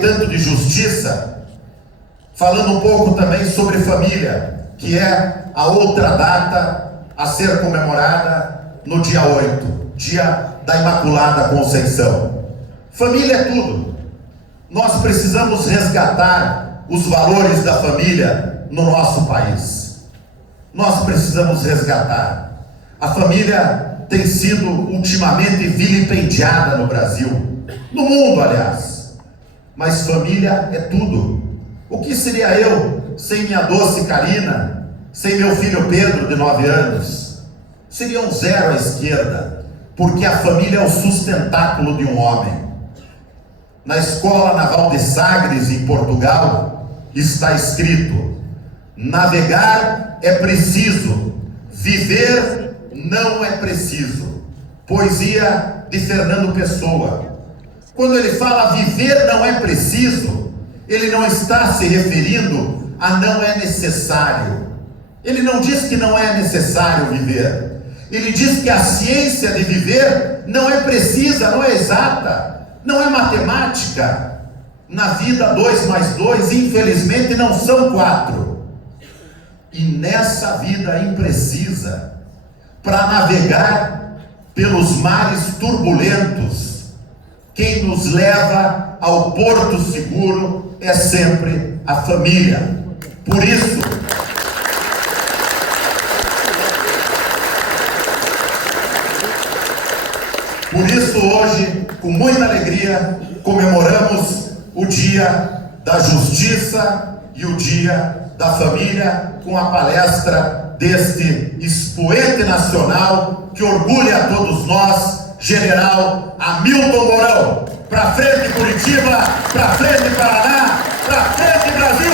tanto de justiça, falando um pouco também sobre família, que é a outra data a ser comemorada no dia 8, dia da Imaculada Conceição. Família é tudo. Nós precisamos resgatar os valores da família no nosso país. Nós precisamos resgatar. A família tem sido ultimamente vilipendiada no Brasil, no mundo, aliás. Mas família é tudo. O que seria eu sem minha doce Karina, sem meu filho Pedro, de 9 anos? Seria um zero à esquerda, porque a família é o sustentáculo de um homem. Na Escola Naval de Sagres, em Portugal, está escrito: navegar é preciso, viver não é preciso. Poesia de Fernando Pessoa. Quando ele fala viver não é preciso, ele não está se referindo a não é necessário. Ele não diz que não é necessário viver. Ele diz que a ciência de viver não é precisa, não é exata, não é matemática. Na vida 2 mais 2, infelizmente, não são 4. E nessa vida imprecisa, para navegar pelos mares turbulentos, quem nos leva ao porto seguro é sempre a família. Por isso, hoje, com muita alegria, comemoramos o Dia da Justiça e o Dia da Família, com a palestra deste expoente nacional que orgulha a todos nós, General Hamilton Mourão. Pra frente Curitiba, pra frente Paraná, pra frente Brasil!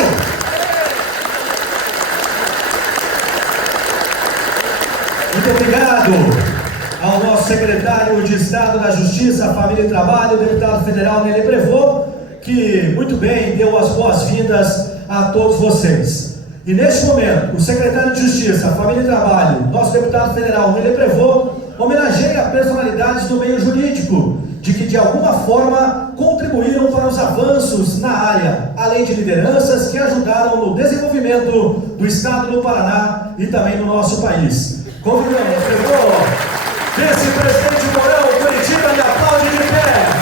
Muito obrigado ao nosso secretário de Estado da Justiça, Família e Trabalho, o deputado federal Nelly Prevot, que muito bem deu as boas-vindas a todos vocês. E neste momento, o secretário de Justiça, Família e Trabalho, nosso deputado federal Nelly Prevot, homenageia personalidades do meio jurídico, de que de alguma forma contribuíram para os avanços na área, além de lideranças que ajudaram no desenvolvimento do Estado do Paraná e também no nosso país. Convidamos, Prevot, vice-presidente Mourão, Curitiba, e aplaude de pé.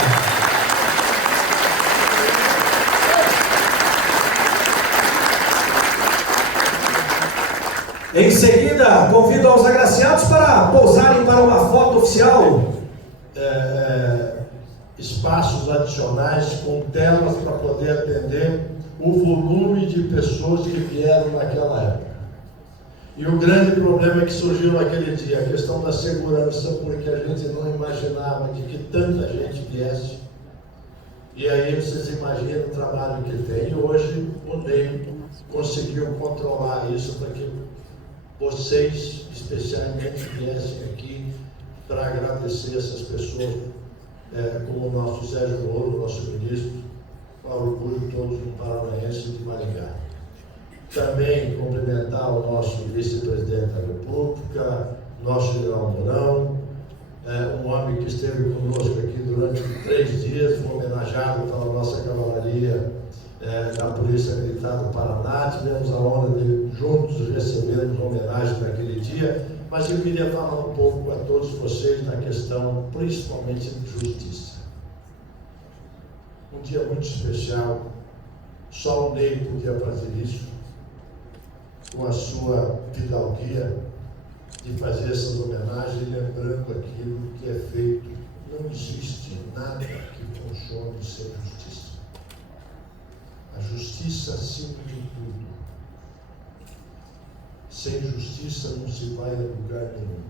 Em seguida, convido aos agraciados para pousarem para uma foto oficial. Espaços adicionais com telas para poder atender o volume de pessoas que vieram naquela época. E o grande problema que surgiu naquele dia, a questão da segurança, porque a gente não imaginava de que tanta gente viesse. E aí vocês imaginam o trabalho que tem. E hoje o Ney conseguiu controlar isso para que vocês, especialmente, viessem aqui para agradecer essas pessoas, como o nosso Sérgio Moro, nosso ministro, com orgulho todos do Paranaense de Maringá. Também cumprimentar o nosso vice-presidente da República, nosso general Mourão, um homem que esteve conosco aqui durante 3 dias, foi homenageado pela nossa cavalaria da Polícia Militar do Paraná. Tivemos a honra de juntos recebermos uma homenagem naquele dia, mas eu queria falar um pouco a todos vocês na questão, principalmente de justiça. Um dia muito especial, só o Ney podia fazer isso, com a sua fidalguia de fazer essas homenagens, lembrando aquilo que é feito. Não existe nada que funcione sem justiça. A justiça acima de tudo. Sem justiça não se vai a lugar nenhum.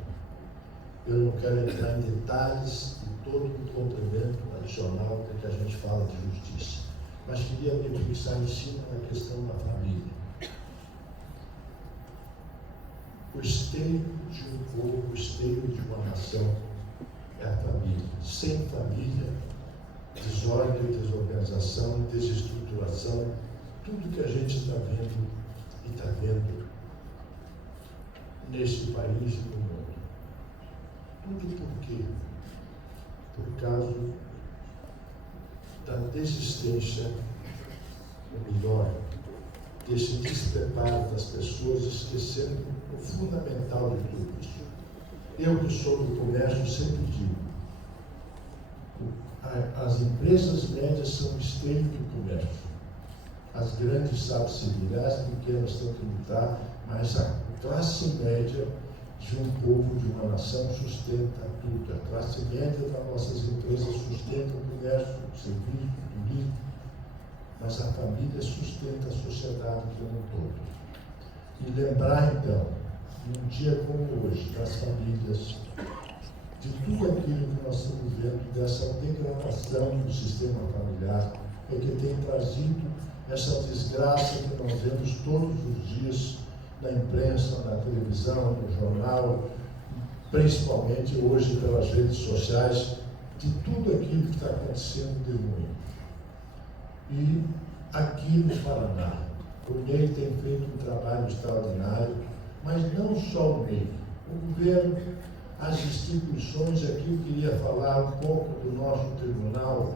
Eu não quero entrar em detalhes de todo o complemento adicional que a gente fala de justiça, mas queria me fixar em cima da questão da família. O esteio de um povo, o esteio de uma nação é a família. Sem família, desordem, desorganização, desestruturação, tudo que a gente está vendo e está vendo neste país e no mundo. Tudo por quê? Por causa da desistência, ou melhor, desse despreparo das pessoas, esquecendo o fundamental de tudo isso. Eu que sou do comércio sempre digo, as empresas médias são o esteio do comércio. As grandes sabem se virar, as pequenas têm que lutar, mas a classe média de um povo, de uma nação, sustenta tudo. A classe média das nossas empresas sustenta o comércio, o serviço, o turismo, mas a família sustenta a sociedade como um todo. E lembrar, então, num dia como hoje, das famílias, de tudo aquilo que nós estamos vendo, dessa degradação do sistema familiar, é que tem trazido essa desgraça que nós vemos todos os dias na imprensa, na televisão, no jornal, principalmente hoje pelas redes sociais, de tudo aquilo que está acontecendo de ruim. E aqui no Paraná, o MEI tem feito um trabalho extraordinário, mas não só o MEI, o governo, as instituições. Aqui eu queria falar um pouco do nosso tribunal,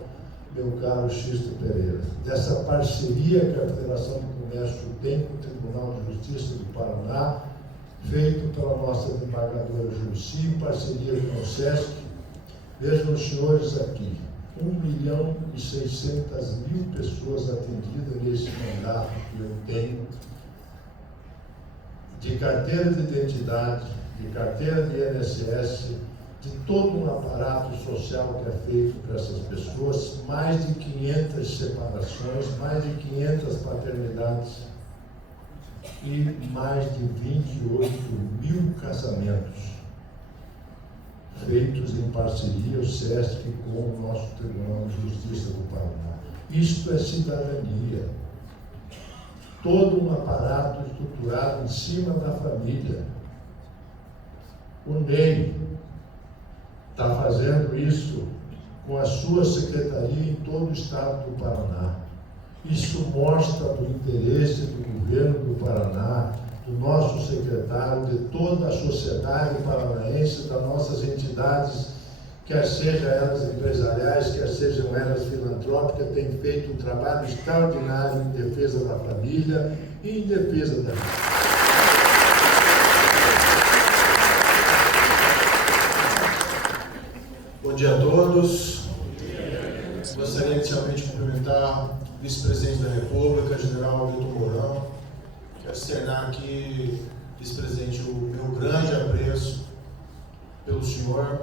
meu caro Xisto Pereira, dessa parceria que a Federação do Comércio tem com o Tribunal de Justiça do Paraná, feito pela nossa desembargadora Juruci, em parceria com o SESC. Vejam os senhores aqui, 1.600.000 pessoas atendidas nesse mandato que eu tenho, de carteira de identidade, de carteira de INSS, de todo um aparato social que é feito para essas pessoas, mais de 500 separações, mais de 500 paternidades e mais de 28.000 casamentos feitos em parceria, o SESC, com o nosso Tribunal de Justiça do Paraná. Isto é cidadania. Todo um aparato estruturado em cima da família. O MEI está fazendo isso com a sua secretaria em todo o estado do Paraná. Isso mostra o interesse do governo do Paraná, do nosso secretário, de toda a sociedade paranaense, das nossas entidades, quer sejam elas empresariais, quer sejam elas filantrópicas, têm feito um trabalho extraordinário em defesa da família e em defesa da vida. Bom dia a todos. Gostaria inicialmente de cumprimentar o vice-presidente da República, general Milton Mourão. Quero externar aqui, vice-presidente, o meu grande apreço pelo senhor.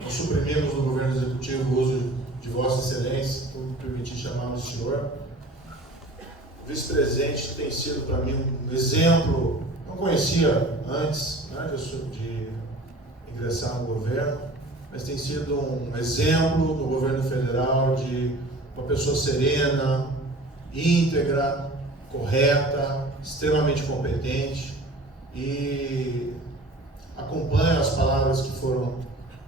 Nós suprimimos no governo executivo o uso de Vossa Excelência, por permitir chamarmos o senhor. O vice-presidente tem sido para mim um exemplo, não conhecia antes, né, de ingressar no governo, mas tem sido um exemplo no governo federal de uma pessoa serena, íntegra, correta, extremamente competente, e acompanho as palavras que foram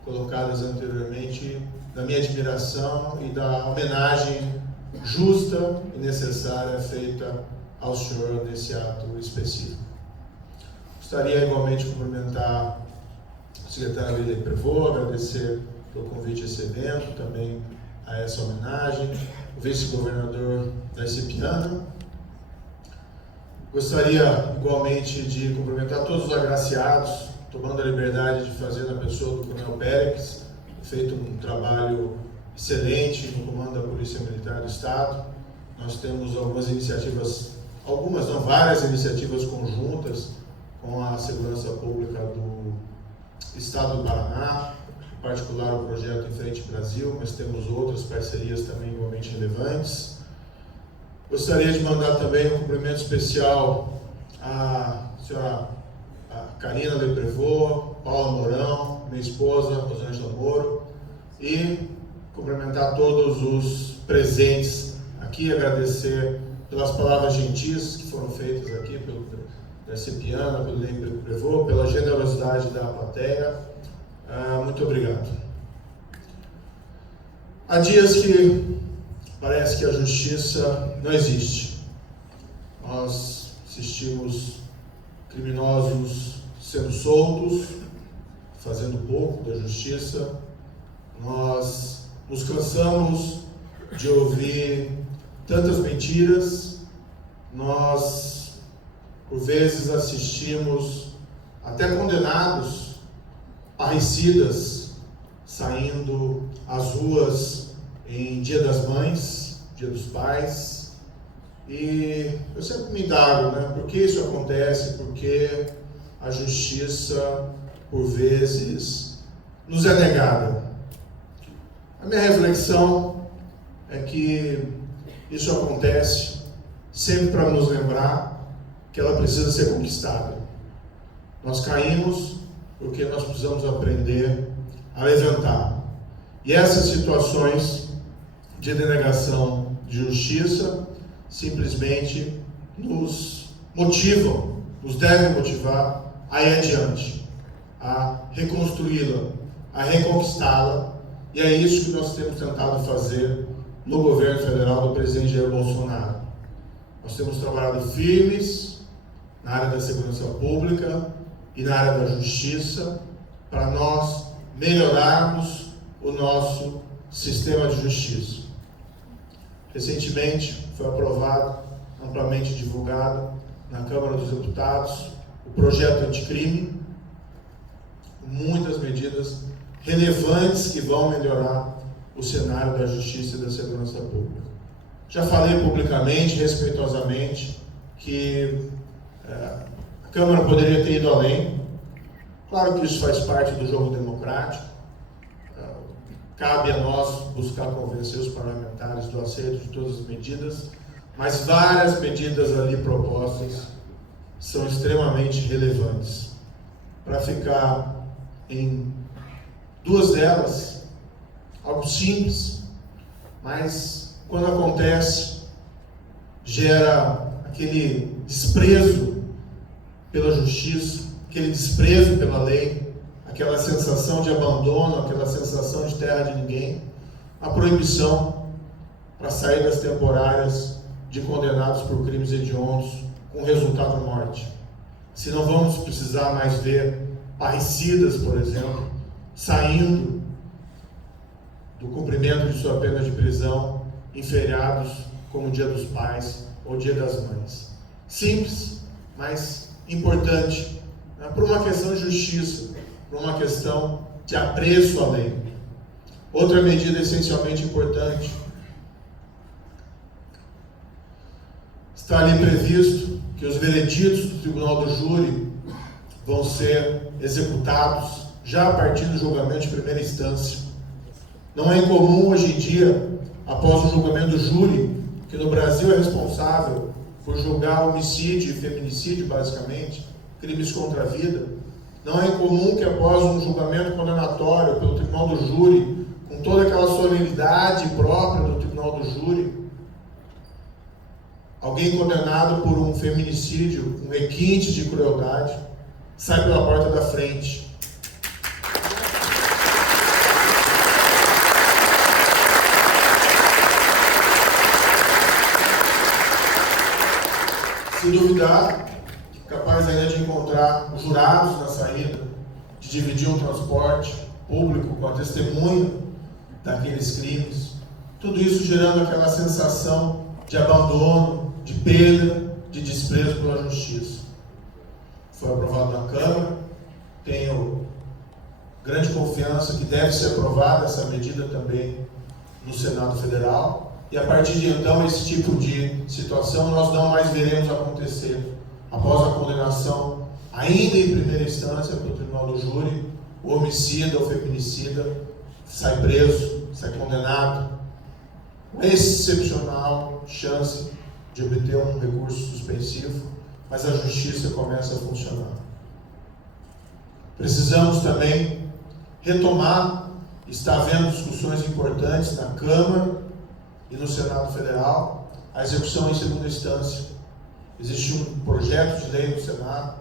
colocadas anteriormente da minha admiração e da homenagem justa e necessária feita ao senhor nesse ato específico. Gostaria igualmente de cumprimentar o secretário Avilei Prevô, agradecer pelo convite a esse evento, também a essa homenagem, o vice-governador da Cipiana. Gostaria igualmente de cumprimentar todos os agraciados, tomando a liberdade de fazer na pessoa do Coronel Pérez, feito um trabalho excelente no comando da Polícia Militar do Estado. Nós temos algumas iniciativas, várias iniciativas conjuntas com a Segurança Pública do Estado do Paraná, em particular o projeto Em Frente Brasil, mas temos outras parcerias também igualmente relevantes. Gostaria de mandar também um cumprimento especial à senhora Karina Leprevô, Paula Mourão, minha esposa, Rosângela Moro, e cumprimentar todos os presentes aqui, agradecer pelas palavras gentis que foram feitas aqui pelo Darcy Piana, pelo Leprevô, pela generosidade da plateia. Muito obrigado. Há dias que parece que a justiça não existe. Nós assistimos criminosos sendo soltos, fazendo pouco da justiça. Nós nos cansamos de ouvir tantas mentiras. Nós, por vezes, assistimos até condenados, parricidas, saindo às ruas em Dia das Mães, Dia dos Pais. E eu sempre me indago, por que isso acontece? Porque a justiça, por vezes, nos é negada. A minha reflexão é que isso acontece sempre para nos lembrar que ela precisa ser conquistada. Nós caímos porque nós precisamos aprender a levantar. E essas situações de denegação de justiça simplesmente nos motivam, nos devem motivar a ir adiante, a reconstruí-la, a reconquistá-la. E é isso que nós temos tentado fazer no governo federal do presidente Jair Bolsonaro. Nós temos trabalhado firmes na área da segurança pública e na área da justiça para nós melhorarmos o nosso sistema de justiça. Recentemente foi aprovado, amplamente divulgado na Câmara dos Deputados, o projeto anticrime, com muitas medidas relevantes que vão melhorar o cenário da justiça e da segurança pública. Já falei publicamente, respeitosamente, que a Câmara poderia ter ido além. Claro que isso faz parte do jogo democrático. Cabe a nós buscar convencer os parlamentares do aceito de todas as medidas, mas várias medidas ali propostas são extremamente relevantes. Para ficar em duas delas, algo simples, mas quando acontece, gera aquele desprezo pela justiça, aquele desprezo pela lei, aquela sensação de abandono, aquela sensação de terra de ninguém, a proibição para saídas temporárias de condenados por crimes hediondos com resultado morte. Se não vamos precisar mais ver parricidas, por exemplo, saindo do cumprimento de sua pena de prisão em feriados como o Dia dos Pais ou Dia das Mães. Simples, mas importante, por uma questão de justiça, por uma questão de apreço à lei. Outra medida essencialmente importante, está ali previsto que os vereditos do Tribunal do Júri vão ser executados já a partir do julgamento de primeira instância. Não é incomum hoje em dia, após o julgamento do júri, que no Brasil é responsável por julgar homicídio e feminicídio, basicamente, crimes contra a vida, não é incomum que após um julgamento condenatório pelo Tribunal do Júri, com toda aquela solenidade própria do Tribunal do Júri, alguém condenado por um feminicídio, um requinte de crueldade, sai pela porta da frente. Se duvidar, capaz ainda de encontrar jurados na saída, de dividir um transporte público com a testemunha daqueles crimes. Tudo isso gerando aquela sensação de abandono, de perda, de desprezo pela justiça. Foi aprovado na Câmara, tenho grande confiança que deve ser aprovada essa medida também no Senado Federal. E a partir de então, esse tipo de situação nós não mais veremos acontecer. Após a condenação, ainda em primeira instância, pelo Tribunal do Júri, o homicida ou feminicida sai preso, sai condenado. Uma excepcional chance de obter um recurso suspensivo, mas a justiça começa a funcionar. Precisamos também retomar, está havendo discussões importantes na Câmara e no Senado Federal, a execução em segunda instância. Existe um projeto de lei no Senado,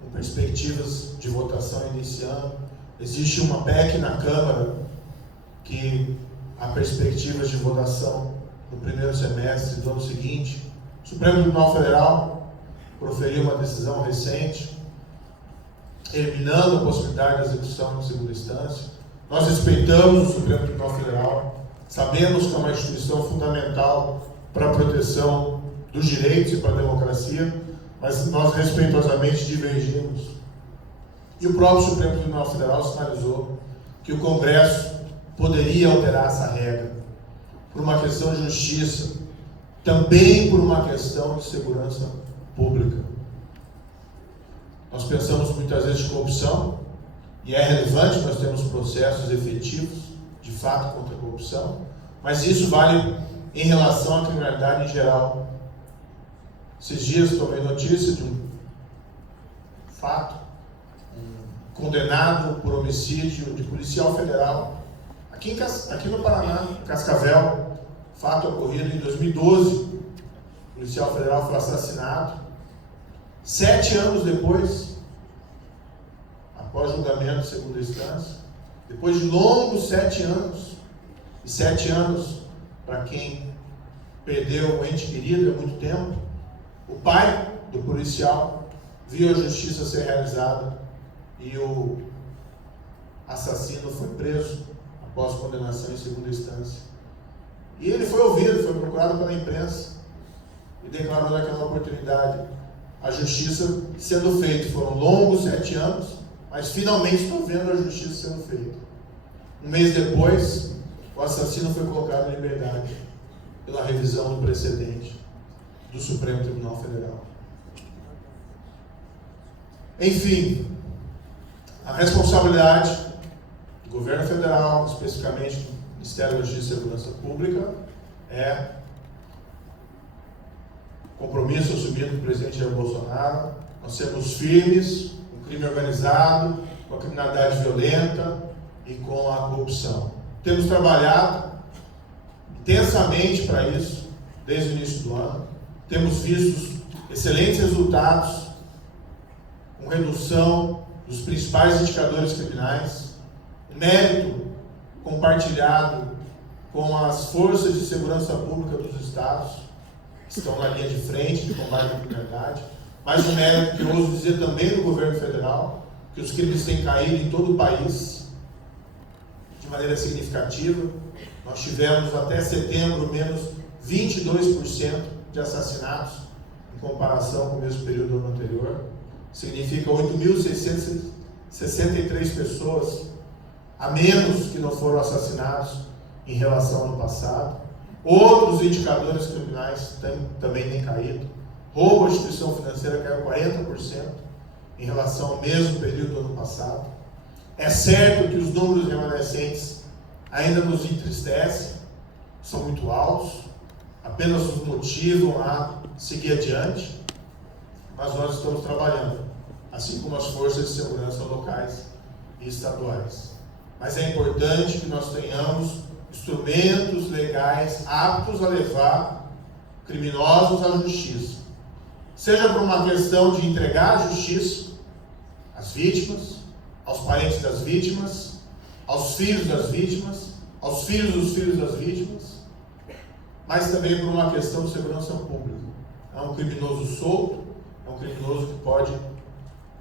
com perspectivas de votação iniciando. Existe uma PEC na Câmara, que há perspectivas de votação no primeiro semestre do ano seguinte. O Supremo Tribunal Federal proferiu uma decisão recente, eliminando a possibilidade de execução em segunda instância. Nós respeitamos o Supremo Tribunal Federal, Sabemos que é uma instituição fundamental para a proteção dos direitos e para a democracia, mas nós respeitosamente divergimos. E o próprio Supremo Tribunal Federal sinalizou que o Congresso poderia alterar essa regra por uma questão de justiça, também por uma questão de segurança pública. Nós pensamos muitas vezes de corrupção, e é relevante nós termos processos efetivos, de fato, contra a corrupção, mas isso vale em relação à criminalidade em geral. Esses dias tomei notícia de um fato, um condenado por homicídio de policial federal, aqui no Paraná, em Cascavel, fato ocorrido em 2012, o policial federal foi assassinado. 7 anos depois, após julgamento de segunda instância, depois de longos 7 anos, e 7 anos, para quem perdeu um ente querido, é muito tempo, o pai do policial viu a justiça ser realizada e o assassino foi preso após condenação em segunda instância. E ele foi ouvido, foi procurado pela imprensa e declarou naquela oportunidade a justiça sendo feita. Foram longos 7 anos, mas finalmente estou vendo a justiça sendo feita. Um mês depois, o assassino foi colocado em liberdade pela revisão do precedente do Supremo Tribunal Federal. Enfim, a responsabilidade do governo federal, especificamente do Ministério da Justiça e Segurança Pública, é compromisso assumido pelo presidente Jair Bolsonaro. Nós sermos firmes com o crime organizado, com a criminalidade violenta e com a corrupção. Temos trabalhado intensamente para isso desde o início do ano. Temos visto excelentes resultados com redução dos principais indicadores criminais, mérito compartilhado com as forças de segurança pública dos estados, que estão na linha de frente de combate à criminalidade, mas um mérito que eu ouso dizer também do governo federal, que os crimes têm caído em todo o país de maneira significativa. Nós tivemos até setembro menos 22% de assassinatos em comparação com o mesmo período do ano anterior. Significa 8.663 pessoas a menos que não foram assassinados em relação ao ano passado. Outros indicadores criminais também têm caído. Roubo à instituição financeira caiu 40% em relação ao mesmo período do ano passado. É certo que os números remanescentes ainda nos entristecem, são muito altos, apenas nos motivam a seguir adiante, mas nós estamos trabalhando, assim como as forças de segurança locais e estaduais. Mas é importante que nós tenhamos instrumentos legais aptos a levar criminosos à justiça, seja por uma questão de entregar a justiça às vítimas, aos parentes das vítimas, aos filhos das vítimas, aos filhos dos filhos das vítimas, mas também por uma questão de segurança pública. É um criminoso solto, é um criminoso que pode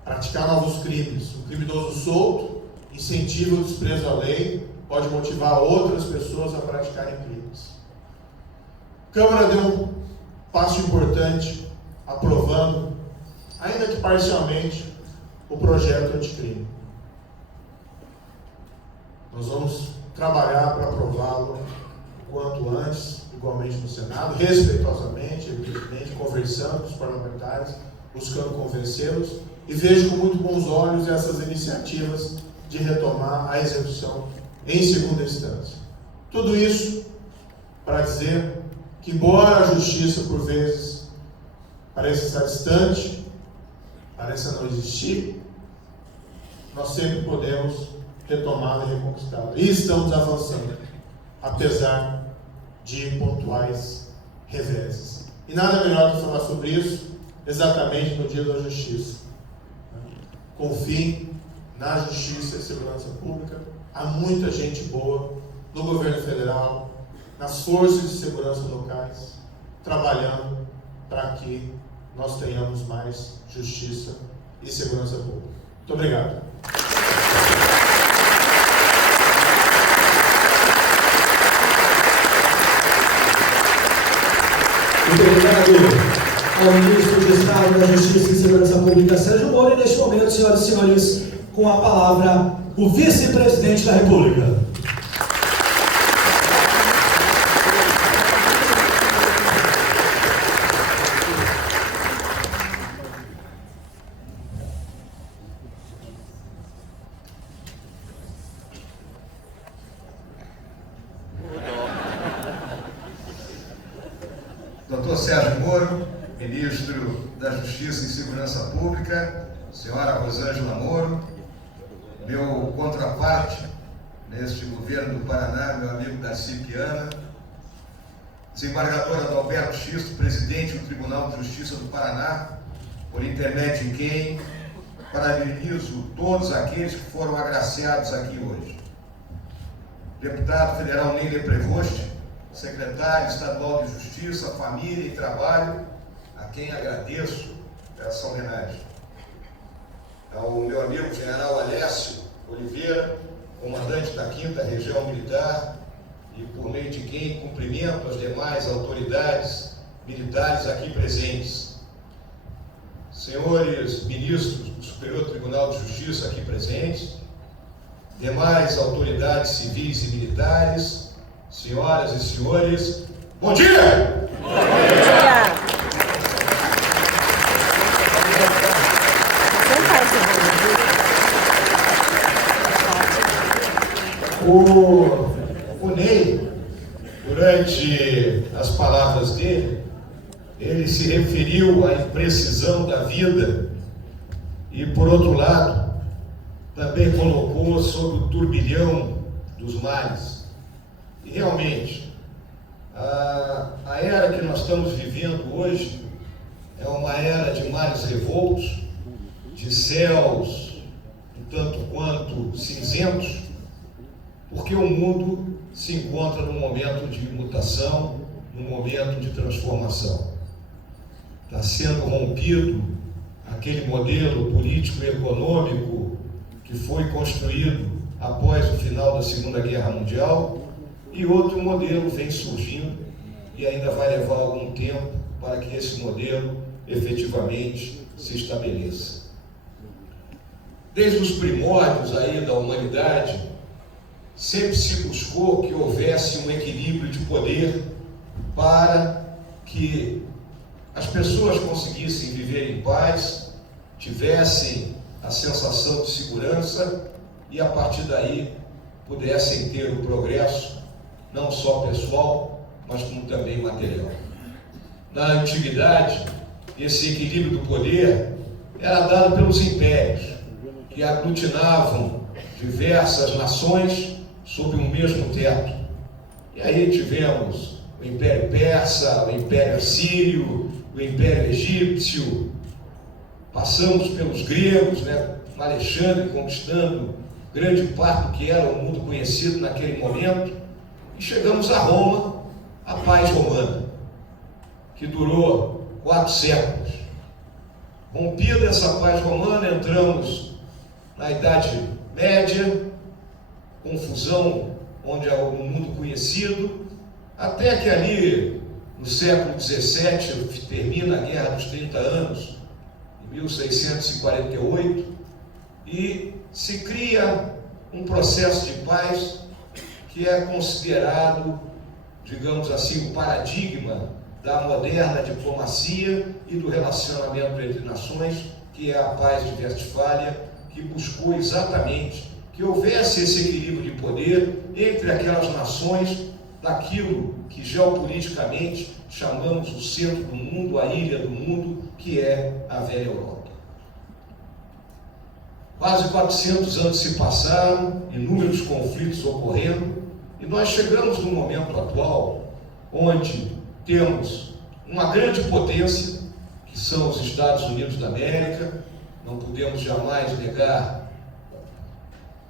praticar novos crimes. Um criminoso solto incentiva o desprezo à lei, pode motivar outras pessoas a praticarem crimes. A Câmara deu um passo importante, aprovando, ainda que parcialmente, o projeto anticrime. Nós vamos trabalhar para aprová-lo o quanto antes, igualmente no Senado, respeitosamente, evidentemente, conversando com os parlamentares, buscando convencê-los, e vejo com muito bons olhos essas iniciativas de retomar a execução em segunda instância. Tudo isso para dizer que, embora a justiça, por vezes, pareça estar distante, pareça não existir, nós sempre podemos retomá-la e reconquistá-la. E estamos avançando, apesar de pontuais reveses. E nada melhor do que falar sobre isso exatamente no Dia da Justiça. Confie na justiça e segurança pública. Há muita gente boa no governo federal, nas forças de segurança locais, trabalhando para que nós tenhamos mais justiça e segurança pública. Muito obrigado. Muito obrigado ao Ministro de Estado da Justiça e Segurança Pública, Sérgio Moro, e neste momento, senhoras e senhores, com a palavra, o Vice-Presidente da República. Doutor Sérgio Moro, Ministro da Justiça e Segurança Pública, senhora Rosângela Moro, meu contraparte neste governo do Paraná, meu amigo Darcy Piana, desembargadora Adalberto Xisto, presidente do Tribunal de Justiça do Paraná, por intermédio de quem parabenizo todos aqueles que foram agraciados aqui hoje. Deputado federal Ney Leprevost, secretário estadual de Justiça, Família e Trabalho, a quem agradeço essa homenagem. Ao meu amigo general Alessio Oliveira, comandante da 5ª Região Militar, e por meio de quem cumprimento as demais autoridades militares aqui presentes. Senhores ministros do Superior Tribunal de Justiça aqui presentes, demais autoridades civis e militares, senhoras e senhores, bom dia! Bom dia! O Ney, durante as palavras dele, ele se referiu à imprecisão da vida e, por outro lado, também colocou sobre o turbilhão dos males. E realmente, a era que nós estamos vivendo hoje é uma era de mares revoltos, de céus um tanto quanto cinzentos, porque o mundo se encontra num momento de mutação, num momento de transformação. Está sendo rompido aquele modelo político e econômico que foi construído após o final da Segunda Guerra Mundial, e outro modelo vem surgindo e ainda vai levar algum tempo para que esse modelo efetivamente se estabeleça. Desde os primórdios aí da humanidade, sempre se buscou que houvesse um equilíbrio de poder para que as pessoas conseguissem viver em paz, tivessem a sensação de segurança e a partir daí pudessem ter o progresso não só pessoal, mas como também material. Na antiguidade, esse equilíbrio do poder era dado pelos impérios, que aglutinavam diversas nações sob um mesmo teto. E aí tivemos o Império Persa, o Império Assírio, o Império Egípcio, passamos pelos gregos, com Alexandre conquistando grande parte do que era o mundo conhecido naquele momento, e chegamos a Roma, a paz romana, que durou 4 séculos. Rompida essa paz romana, entramos na Idade Média, confusão onde é o mundo conhecido, até que ali, no século XVII, termina a Guerra dos 30 Anos, em 1648, e se cria um processo de paz que é considerado, digamos assim, o paradigma da moderna diplomacia e do relacionamento entre nações, que é a paz de Westfália, que buscou exatamente que houvesse esse equilíbrio de poder entre aquelas nações daquilo que geopoliticamente chamamos o centro do mundo, a ilha do mundo, que é a velha Europa. Quase 400 anos se passaram, inúmeros conflitos ocorrendo, e nós chegamos no momento atual, onde temos uma grande potência, que são os Estados Unidos da América. Não podemos jamais negar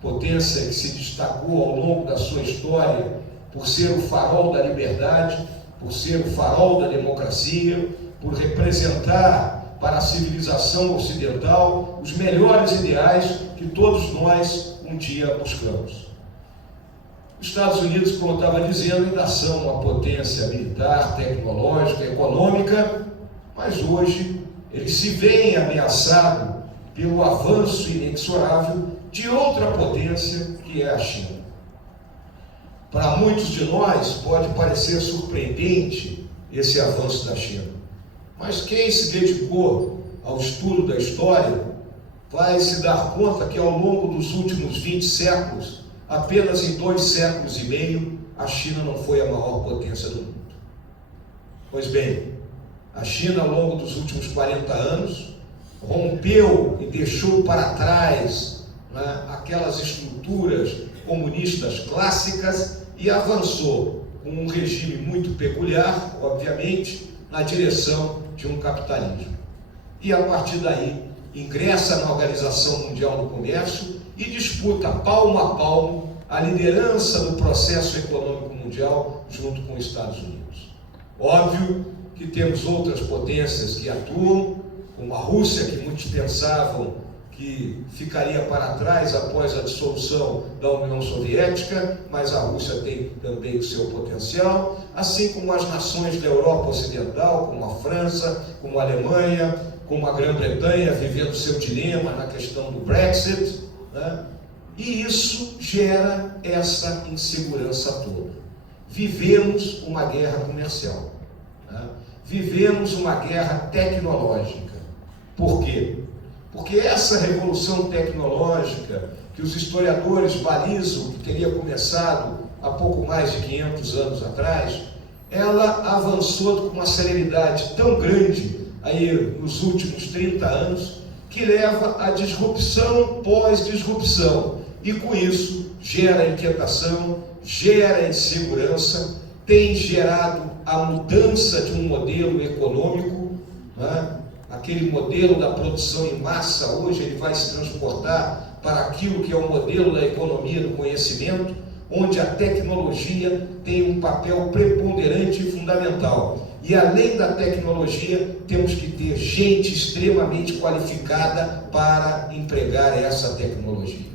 potência que se destacou ao longo da sua história por ser o farol da liberdade, por ser o farol da democracia, por representar para a civilização ocidental os melhores ideais que todos nós um dia buscamos. Os Estados Unidos, como eu estava dizendo, ainda são uma potência militar, tecnológica, econômica, mas hoje eles se veem ameaçados pelo avanço inexorável de outra potência, que é a China. Para muitos de nós pode parecer surpreendente esse avanço da China, mas quem se dedicou ao estudo da história vai se dar conta que ao longo dos últimos 20 séculos, apenas em 2 séculos e meio, a China não foi a maior potência do mundo. Pois bem, a China ao longo dos últimos 40 anos rompeu e deixou para trás, né, aquelas estruturas comunistas clássicas e avançou com um regime muito peculiar, obviamente, na direção de um capitalismo. E a partir daí ingressa na Organização Mundial do Comércio e disputa palmo a palmo a liderança do processo econômico mundial junto com os Estados Unidos. Óbvio que temos outras potências que atuam, como a Rússia, que muitos pensavam que ficaria para trás após a dissolução da União Soviética, mas a Rússia tem também o seu potencial, assim como as nações da Europa Ocidental, como a França, como a Alemanha, como a Grã-Bretanha, vivendo o seu dilema na questão do Brexit, né? E isso gera essa insegurança toda. Vivemos uma guerra comercial, né? Vivemos uma guerra tecnológica. Por quê? Porque essa revolução tecnológica, que os historiadores balizam que teria começado há pouco mais de 500 anos atrás, ela avançou com uma celeridade tão grande aí nos últimos 30 anos, que leva à disrupção pós-disrupção, e com isso gera inquietação, gera insegurança, tem gerado a mudança de um modelo econômico, né? Aquele modelo da produção em massa, hoje ele vai se transportar para aquilo que é o modelo da economia do conhecimento, onde a tecnologia tem um papel preponderante e fundamental. E além da tecnologia, temos que ter gente extremamente qualificada para empregar essa tecnologia.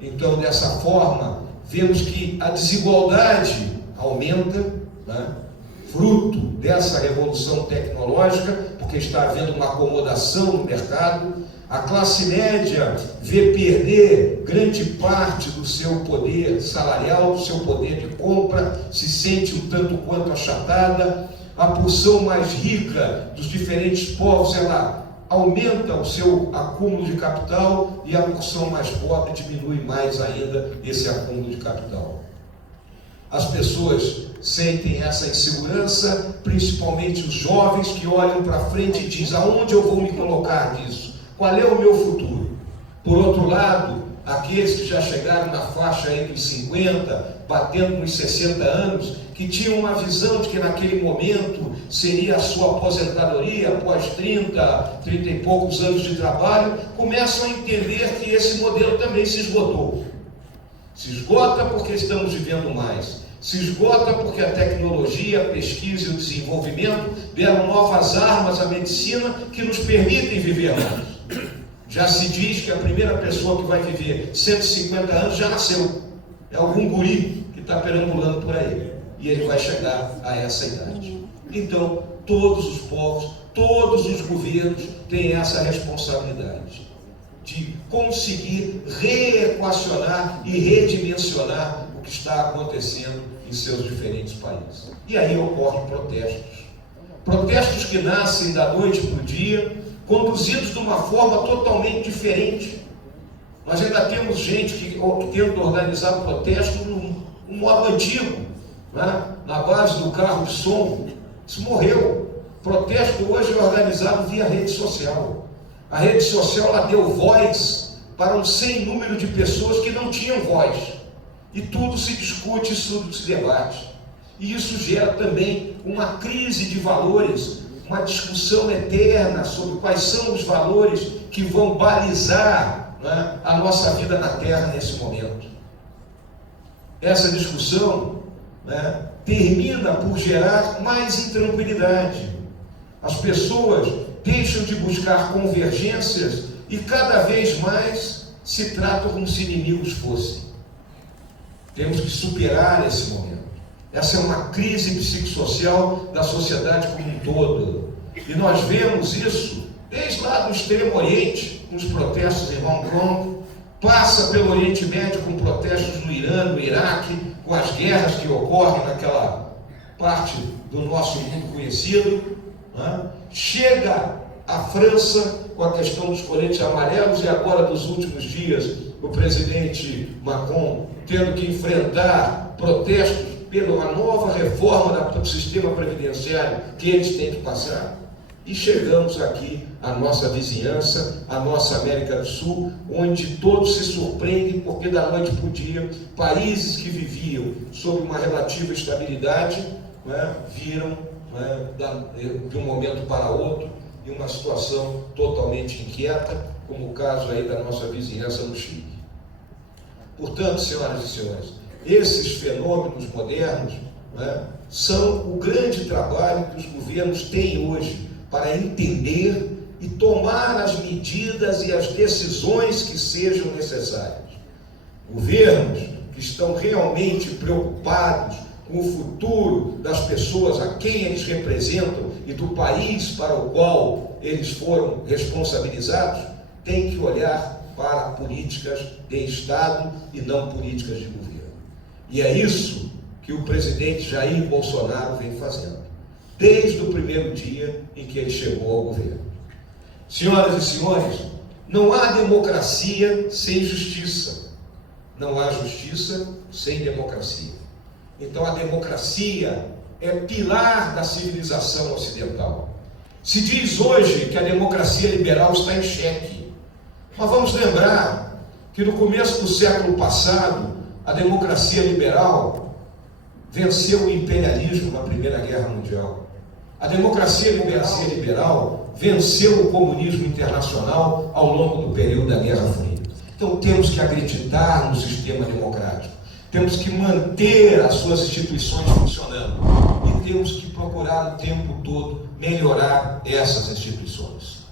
Então, dessa forma, vemos que a desigualdade aumenta, né? Fruto dessa revolução tecnológica, porque está havendo uma acomodação no mercado. A classe média vê perder grande parte do seu poder salarial, do seu poder de compra, se sente um tanto quanto achatada. A porção mais rica dos diferentes povos, ela aumenta o seu acúmulo de capital, e a porção mais pobre diminui mais ainda esse acúmulo de capital. As pessoas sentem essa insegurança, principalmente os jovens que olham para frente e dizem: aonde eu vou me colocar nisso? Qual é o meu futuro? Por outro lado, aqueles que já chegaram na faixa aí dos 50, batendo nos 60 anos, que tinham uma visão de que naquele momento seria a sua aposentadoria após 30 e poucos anos de trabalho, começam a entender que esse modelo também se esgotou. Se esgota porque estamos vivendo mais. Se esgota porque a tecnologia, a pesquisa e o desenvolvimento deram novas armas à medicina que nos permitem viver mais. Já se diz que a primeira pessoa que vai viver 150 anos já nasceu. É algum guri que está perambulando por aí. E ele vai chegar a essa idade. Então, todos os povos, todos os governos têm essa responsabilidade de conseguir reequacionar e redimensionar o que está acontecendo em seus diferentes países. E aí ocorrem protestos. Protestos que nascem da noite para o dia, conduzidos de uma forma totalmente diferente. Nós ainda temos gente que tenta organizar protesto no modo antigo, né? Na base do carro de som. Isso morreu. Protesto hoje é organizado via rede social. A rede social ela deu voz para um sem número de pessoas que não tinham voz. E tudo se discute, tudo se debate. E isso gera também uma crise de valores, uma discussão eterna sobre quais são os valores que vão balizar, né, a nossa vida na Terra nesse momento. Essa discussão, né, termina por gerar mais intranquilidade. As pessoas deixam de buscar convergências e cada vez mais se tratam como se inimigos fossem. Temos que superar esse momento. Essa é uma crise psicossocial da sociedade como um todo. E nós vemos isso desde lá do Extremo Oriente, com os protestos em Hong Kong, passa pelo Oriente Médio com protestos no Irã, no Iraque, com as guerras que ocorrem naquela parte do nosso mundo conhecido, né? Chega à França com a questão dos coletes amarelos e agora, dos últimos dias, o presidente Macron tendo que enfrentar protestos pela nova reforma do sistema previdenciário que eles têm que passar. E chegamos aqui à nossa vizinhança, à nossa América do Sul, onde todos se surpreendem porque da noite para o dia, países que viviam sob uma relativa estabilidade, né, viram, né, de um momento para outro, em uma situação totalmente inquieta, como o caso aí da nossa vizinhança no Chile. Portanto, senhoras e senhores, esses fenômenos modernos, né, são o grande trabalho que os governos têm hoje para entender e tomar as medidas e as decisões que sejam necessárias. Governos que estão realmente preocupados com o futuro das pessoas a quem eles representam e do país para o qual eles foram responsabilizados, têm que olhar para políticas de Estado e não políticas de governo. E é isso que o presidente Jair Bolsonaro vem fazendo, desde o primeiro dia em que ele chegou ao governo. Senhoras e senhores, não há democracia sem justiça. Não há justiça sem democracia. Então a democracia é pilar da civilização ocidental. Se diz hoje que a democracia liberal está em xeque. Mas vamos lembrar que no começo do século passado, a democracia liberal venceu o imperialismo na Primeira Guerra Mundial. A democracia liberal venceu o comunismo internacional ao longo do período da Guerra Fria. Então temos que acreditar no sistema democrático, temos que manter as suas instituições funcionando e temos que procurar o tempo todo melhorar essas instituições.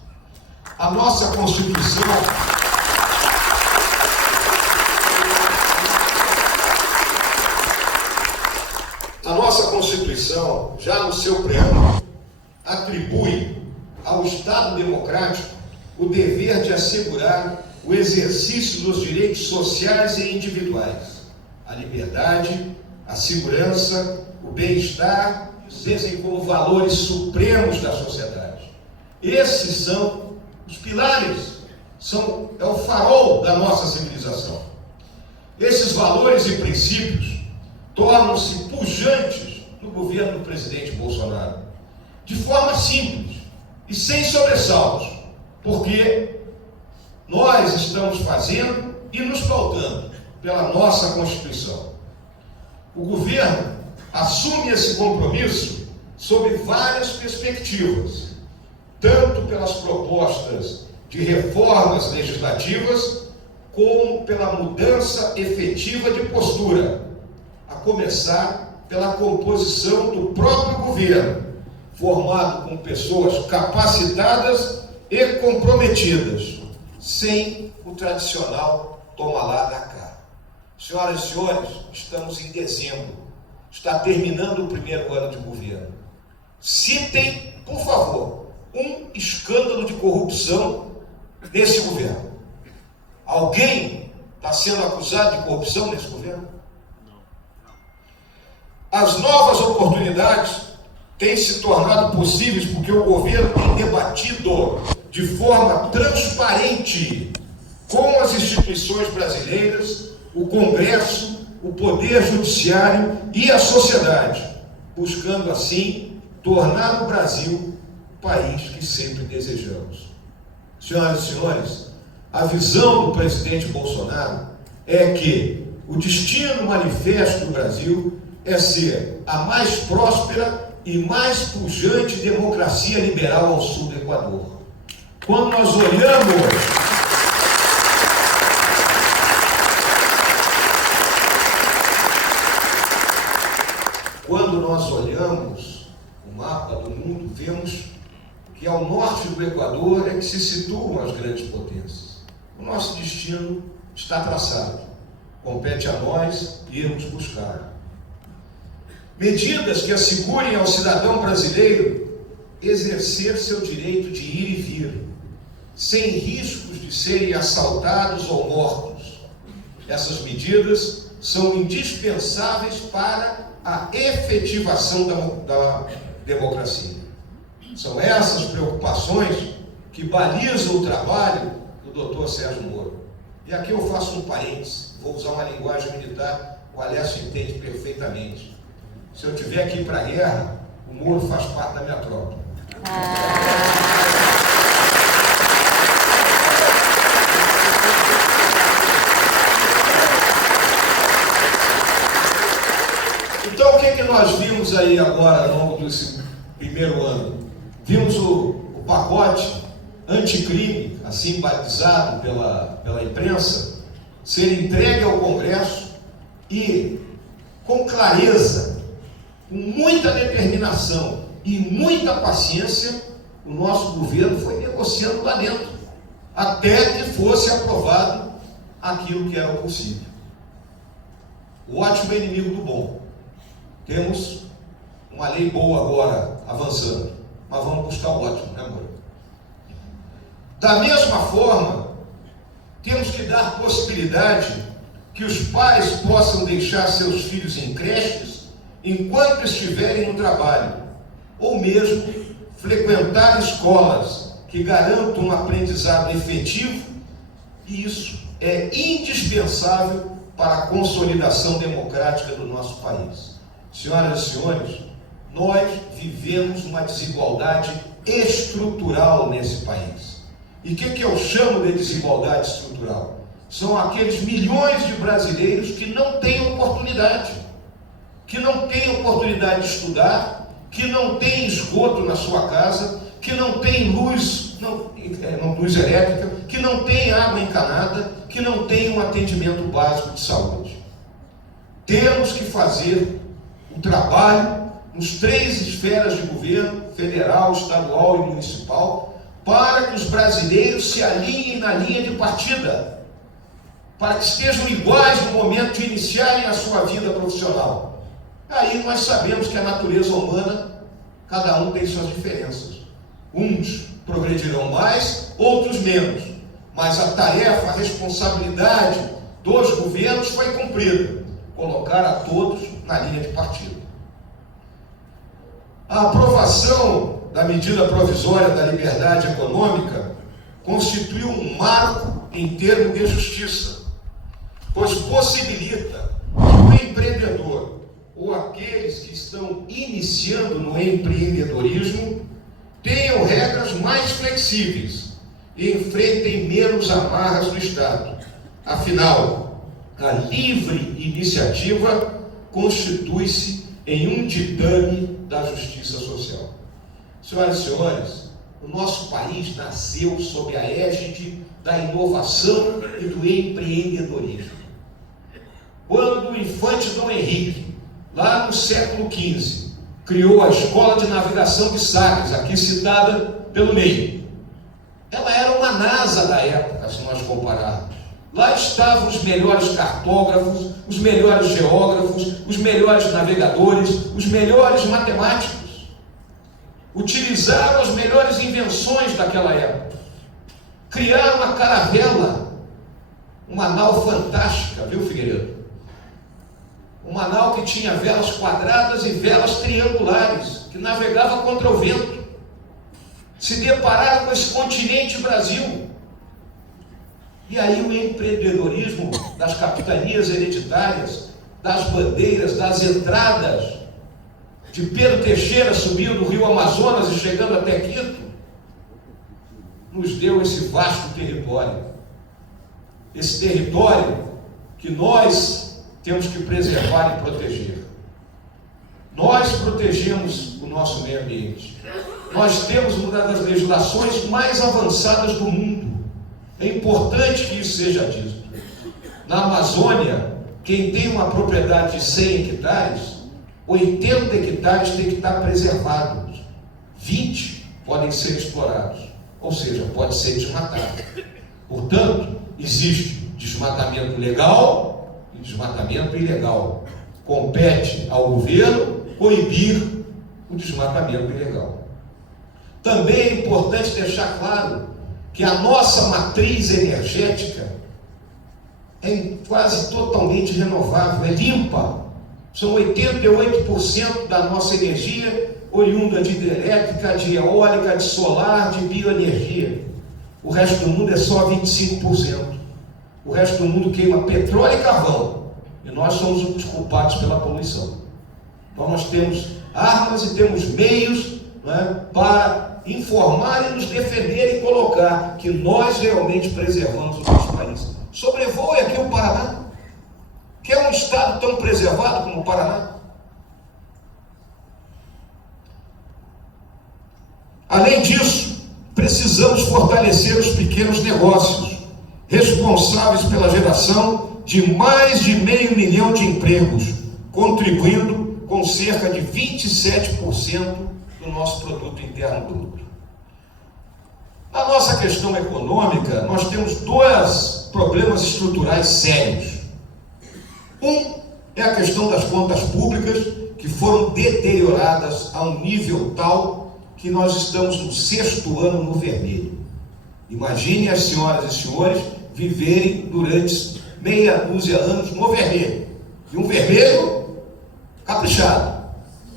A nossa Constituição já no seu preâmbulo, atribui ao Estado democrático o dever de assegurar o exercício dos direitos sociais e individuais, a liberdade, a segurança, o bem-estar, existem como valores supremos da sociedade. Esses são os pilares, é o farol da nossa civilização. Esses valores e princípios tornam-se pujantes no governo do presidente Bolsonaro, de forma simples e sem sobressaltos, porque nós estamos fazendo e nos pautando pela nossa Constituição. O governo assume esse compromisso sob várias perspectivas, tanto pelas propostas de reformas legislativas, como pela mudança efetiva de postura, a começar pela composição do próprio governo, formado com pessoas capacitadas e comprometidas, sem o tradicional toma lá da cá. Senhoras e senhores, estamos em dezembro, está terminando o primeiro ano de governo. Citem, por favor, um escândalo de corrupção nesse governo. Alguém está sendo acusado de corrupção nesse governo? As novas oportunidades têm se tornado possíveis porque o governo tem debatido de forma transparente com as instituições brasileiras, o Congresso, o Poder Judiciário e a sociedade, buscando assim tornar o Brasil o país que sempre desejamos. Senhoras e senhores, a visão do presidente Bolsonaro é que o destino manifesto do Brasil é ser a mais próspera e mais pujante democracia liberal ao sul do Equador. Quando nós olhamos o mapa do mundo, vemos que ao norte do Equador é que se situam as grandes potências. O nosso destino está traçado. Compete a nós irmos buscar medidas que assegurem ao cidadão brasileiro exercer seu direito de ir e vir, sem riscos de serem assaltados ou mortos. Essas medidas são indispensáveis para a efetivação da democracia. São essas preocupações que balizam o trabalho do Dr. Sérgio Moro. E aqui eu faço um parênteses, vou usar uma linguagem militar, o Alessio entende perfeitamente. Se eu tiver que ir para a guerra, o Moro faz parte da minha tropa. Então, o que nós vimos aí agora, ao longo desse primeiro ano? Vimos o pacote anticrime, assim batizado pela imprensa, ser entregue ao Congresso e, com clareza, com muita determinação e muita paciência, o nosso governo foi negociando lá dentro, até que fosse aprovado aquilo que era possível. O ótimo é inimigo do bom. Temos uma lei boa agora avançando, mas vamos buscar o ótimo, né, amor? Da mesma forma, temos que dar possibilidade que os pais possam deixar seus filhos em creches enquanto estiverem no trabalho, ou mesmo frequentar escolas que garantam um aprendizado efetivo, e isso é indispensável para a consolidação democrática do nosso país. Senhoras e senhores, nós vivemos uma desigualdade estrutural nesse país. E o que eu chamo de desigualdade estrutural? São aqueles milhões de brasileiros que não têm oportunidade, que não têm oportunidade de estudar, que não têm esgoto na sua casa, que não têm luz, luz elétrica, que não têm água encanada, que não têm um atendimento básico de saúde. Temos que fazer o trabalho nos 3 esferas de governo, federal, estadual e municipal, para que os brasileiros se alinhem na linha de partida, para que estejam iguais no momento de iniciarem a sua vida profissional. Aí nós sabemos que a natureza humana, cada um tem suas diferenças. Uns progredirão mais, outros menos. Mas a tarefa, a responsabilidade dos governos foi cumprida. Colocar a todos na linha de partida. A aprovação da medida provisória da liberdade econômica constitui um marco em termos de justiça, pois possibilita que o empreendedor ou aqueles que estão iniciando no empreendedorismo tenham regras mais flexíveis e enfrentem menos amarras do Estado. Afinal, a livre iniciativa constitui-se em um ditame da justiça social. Senhoras e senhores, o nosso país nasceu sob a égide da inovação e do empreendedorismo. Quando o infante Dom Henrique, lá no século XV, criou a Escola de Navegação de Sagres, aqui citada pelo Ney, ela era uma NASA da época, se nós compararmos. Lá estavam os melhores cartógrafos, os melhores geógrafos, os melhores navegadores, os melhores matemáticos. Utilizaram as melhores invenções daquela época. Criaram a caravela, uma nau fantástica, viu, Figueiredo? Uma nau que tinha velas quadradas e velas triangulares, que navegava contra o vento. Se depararam com esse continente Brasil. E aí o empreendedorismo das capitanias hereditárias, das bandeiras, das entradas, de Pedro Teixeira subindo o rio Amazonas e chegando até Quito, nos deu esse vasto território. Esse território que nós temos que preservar e proteger. Nós protegemos o nosso meio ambiente. Nós temos uma das legislações mais avançadas do mundo. É importante que isso seja dito. Na Amazônia, quem tem uma propriedade de 100 hectares, 80 hectares tem que estar preservados. 20 podem ser explorados. Ou seja, pode ser desmatado. Portanto, existe desmatamento legal em desmatamento ilegal. Compete ao governo coibir o desmatamento ilegal. Também é importante deixar claro que a nossa matriz energética é quase totalmente renovável, é limpa. São 88% da nossa energia oriunda de hidrelétrica, de eólica, de solar, de bioenergia. O resto do mundo é só 25%. O resto do mundo queima petróleo e carvão. E nós somos os culpados pela poluição. Então nós temos armas e temos meios, né, para informar e nos defender e colocar que nós realmente preservamos o nosso país. Sobrevoe aqui o Paraná, que é um estado tão preservado como o Paraná. Além disso, precisamos fortalecer os pequenos negócios, responsáveis pela geração de mais de 500 mil de empregos, contribuindo com cerca de 27% do nosso produto interno bruto. Na nossa questão econômica, nós temos dois problemas estruturais sérios. Um é a questão das contas públicas, que foram deterioradas a um nível tal que nós estamos no 6º ano no vermelho. Imaginem as senhoras e senhores viverem durante meia dúzia de anos no vermelho. E um vermelho caprichado,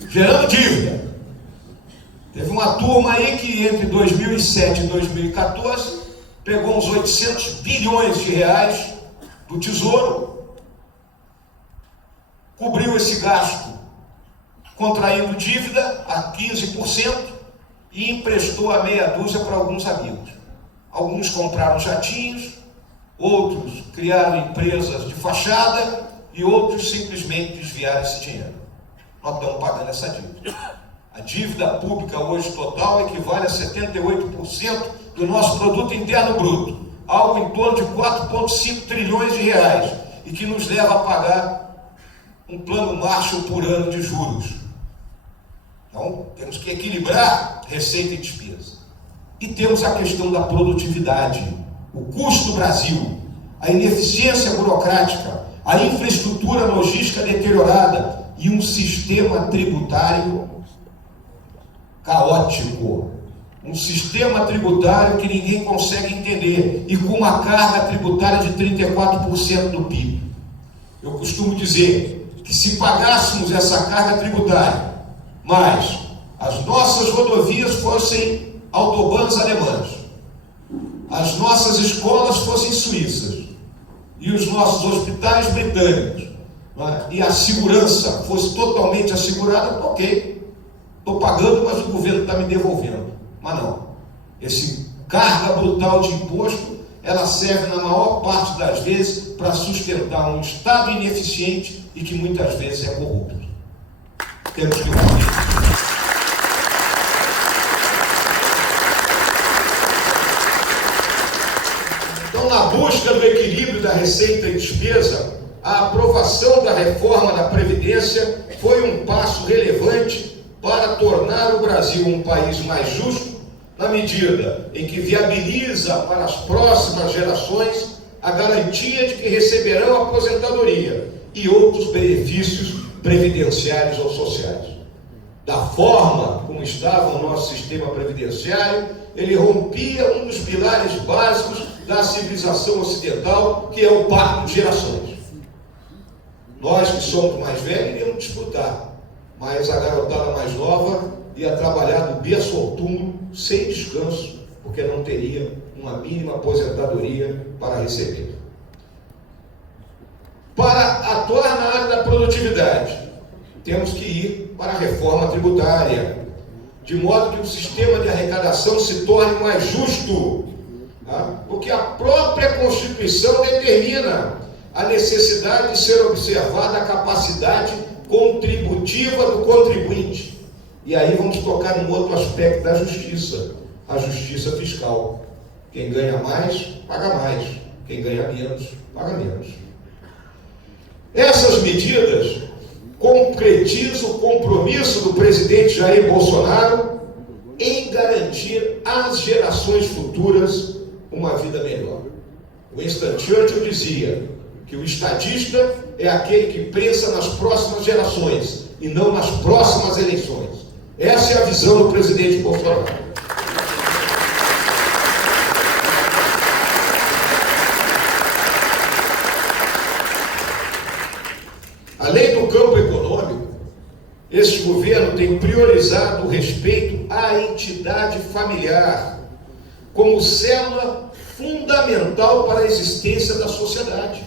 gerando dívida. Teve uma turma aí que entre 2007 e 2014 pegou uns 800 bilhões de reais do Tesouro, cobriu esse gasto contraindo dívida a 15% e emprestou a meia dúzia para alguns amigos. Alguns compraram jatinhos, outros criaram empresas de fachada e outros simplesmente desviaram esse dinheiro. Nós estamos pagando essa dívida. A dívida pública hoje total equivale a 78% do nosso produto interno bruto, algo em torno de 4,5 trilhões de reais, e que nos leva a pagar um plano Marshall por ano de juros. Então, temos que equilibrar receita e despesa. E temos a questão da produtividade, o custo do Brasil, a ineficiência burocrática, a infraestrutura logística deteriorada e um sistema tributário caótico. Um sistema tributário que ninguém consegue entender e com uma carga tributária de 34% do PIB. Eu costumo dizer que se pagássemos essa carga tributária, mas as nossas rodovias fossem autobahns alemãs, as nossas escolas fossem suíças e os nossos hospitais britânicos, e a segurança fosse totalmente assegurada, ok, estou pagando, mas o governo está me devolvendo. Mas não, esse carga brutal de imposto, ela serve na maior parte das vezes para sustentar um Estado ineficiente e que muitas vezes é corrupto. Temos que fazer. Então, na busca do equilíbrio da receita e despesa, a aprovação da reforma da Previdência foi um passo relevante para tornar o Brasil um país mais justo, na medida em que viabiliza para as próximas gerações a garantia de que receberão aposentadoria e outros benefícios previdenciários ou sociais. Da forma como estava o nosso sistema previdenciário, ele rompia um dos pilares básicos da civilização ocidental, que é o pacto de gerações. Nós que somos mais velhos iríamos disputar, mas a garotada mais nova ia trabalhar do berço ao túmulo sem descanso, porque não teria uma mínima aposentadoria para receber. Para atuar na área da produtividade, temos que ir para a reforma tributária, de modo que o sistema de arrecadação se torne mais justo, porque a própria Constituição determina a necessidade de ser observada a capacidade contributiva do contribuinte. E aí vamos tocar num outro aspecto da justiça, a justiça fiscal. Quem ganha mais, paga mais. Quem ganha menos, paga menos. Essas medidas concretizam o compromisso do presidente Jair Bolsonaro em garantir às gerações futuras uma vida melhor. Winston Churchill dizia que o estadista é aquele que pensa nas próximas gerações e não nas próximas eleições. Essa é a visão do presidente Bolsonaro. Além do campo econômico, este governo tem priorizado o respeito à entidade familiar como célula fundamental para a existência da sociedade.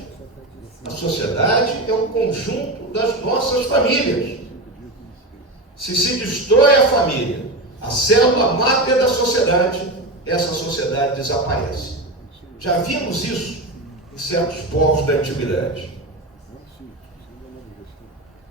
A sociedade é um conjunto das nossas famílias. Se destrói a família, a célula máter da sociedade, essa sociedade desaparece. Já vimos isso em certos povos da antiguidade.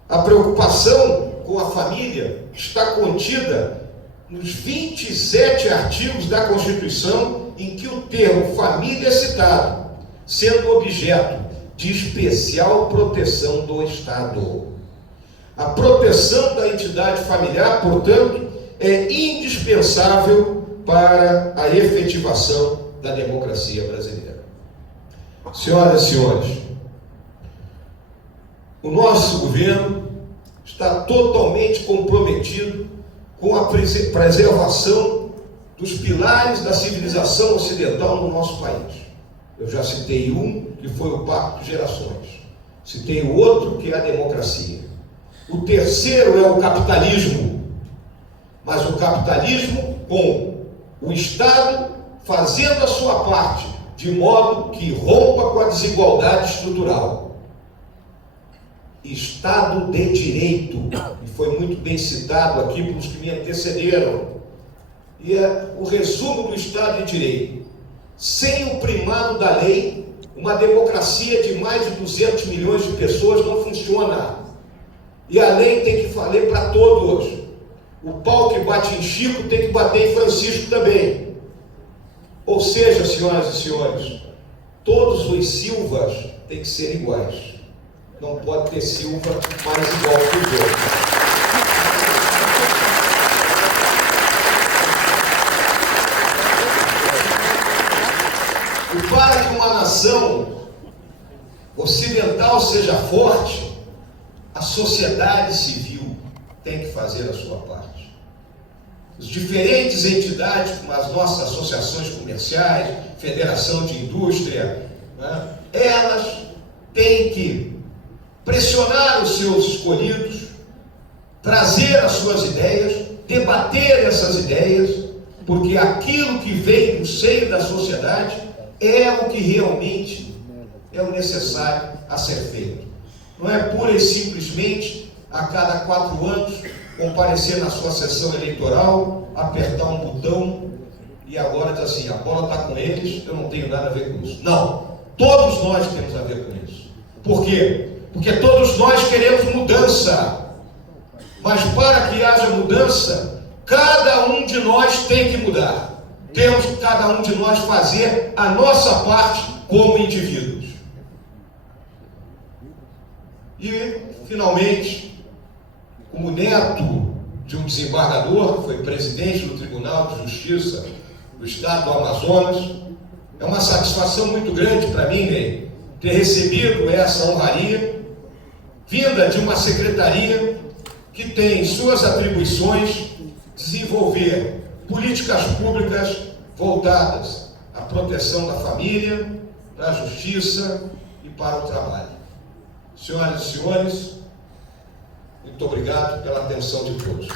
A preocupação com a família está contida nos 27 artigos da Constituição em que o termo família é citado, sendo objeto de especial proteção do Estado. A proteção da entidade familiar, portanto, é indispensável para a efetivação da democracia brasileira. Senhoras e senhores, o nosso governo está totalmente comprometido com a preservação dos pilares da civilização ocidental no nosso país. Eu já citei um, que foi o Pacto de Gerações. Citei o outro, que é a democracia. O terceiro é o capitalismo, mas o capitalismo com o Estado fazendo a sua parte, de modo que rompa com a desigualdade estrutural. Estado de Direito, e foi muito bem citado aqui pelos que me antecederam, e é o resumo do Estado de Direito. Sem o primado da lei, uma democracia de mais de 200 milhões de pessoas não funciona. E a lei tem que valer para todos. O pau que bate em Chico tem que bater em Francisco também. Ou seja, senhoras e senhores, todos os Silvas têm que ser iguais. Não pode ter Silva mais igual que os outros. E para que uma nação ocidental seja forte, a sociedade civil tem que fazer a sua parte. As diferentes entidades, como as nossas associações comerciais, Federação de Indústria, né, elas têm que pressionar os seus escolhidos, trazer as suas ideias, debater essas ideias, porque aquilo que vem do seio da sociedade é o que realmente é o necessário a ser feito. Não é pura e simplesmente a cada 4 anos comparecer na sua sessão eleitoral, apertar um botão e agora diz assim, a bola está com eles, eu não tenho nada a ver com isso. Não, todos nós temos a ver com isso. Por quê? Porque todos nós queremos mudança, mas para que haja mudança, cada um de nós tem que mudar. Temos que cada um de nós fazer a nossa parte como indivíduos. E, finalmente, como neto de um desembargador, que foi presidente do Tribunal de Justiça do Estado do Amazonas, é uma satisfação muito grande para mim, né, ter recebido essa honraria, vinda de uma secretaria que tem suas atribuições desenvolver políticas públicas voltadas à proteção da família, da justiça e para o trabalho. Senhoras e senhores, muito obrigado pela atenção de todos.